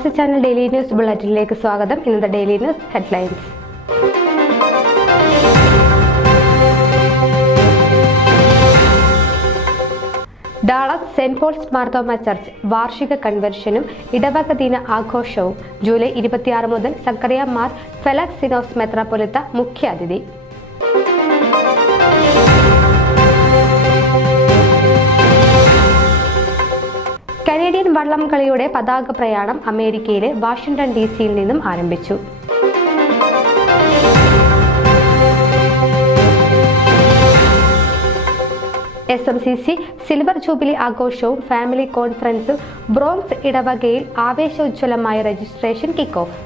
പ്രവാസി channel daily news ബുള്ളറ്റിനിലേക്ക് സ്വാഗതം. ഇന്നത്തെ daily news headlines. Dallas Saint Paul's Mar Thoma church വാർഷിക കൺവെൻഷനും ഇടവക ദിന ആഘോഷവും ജൂലൈ 26 മുതൽ സക്കറിയ മാർ ഫെലക്സിനോസ് മെത്രാപ്പൊലീത്ത മുഖ്യാതിഥി. കനേഡിയൻ വള്ളം കളിയുടെ പതാക പ്രയാണം അമേരിക്കയിലെ വാഷിംഗ്ടൺ DC-യിൽ നിന്നും ആരംഭിച്ചു. SMCC സിൽവർ ജൂബിലി ആഘോഷവും ഫാമിലി കോൺഫറൻസും ബ്രോൺസ് ഇടവകയിൽ ആവേശോജ്വലമായ രജിസ്ട്രേഷൻ കിക്ക് ഓഫ്.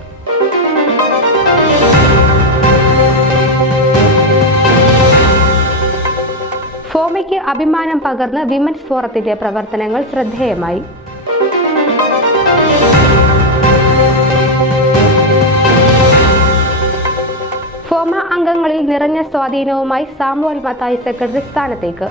ഫോമയ്ക്ക് അഭിമാനം പകർന്ന് വിമൻസ് ഫോറത്തിന്റെ പ്രവർത്തനങ്ങൾ ശ്രദ്ധേയമായി. ഫോമ അംഗങ്ങളിൽ നിറഞ്ഞ സ്വാധീനവുമായി സാമുവൽ മത്തായി സെക്രട്ടറി സ്ഥാനത്തേക്ക്.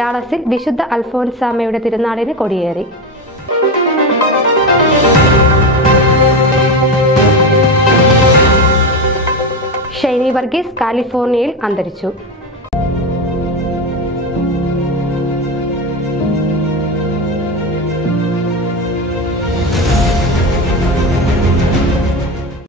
ഡാളസിൽ വിശുദ്ധ അൽഫോൻസാമയുടെ തിരുനാളിന് കൊടിയേറി. ഷൈനി വർഗീസ് കാലിഫോർണിയയിൽ അന്തരിച്ചു.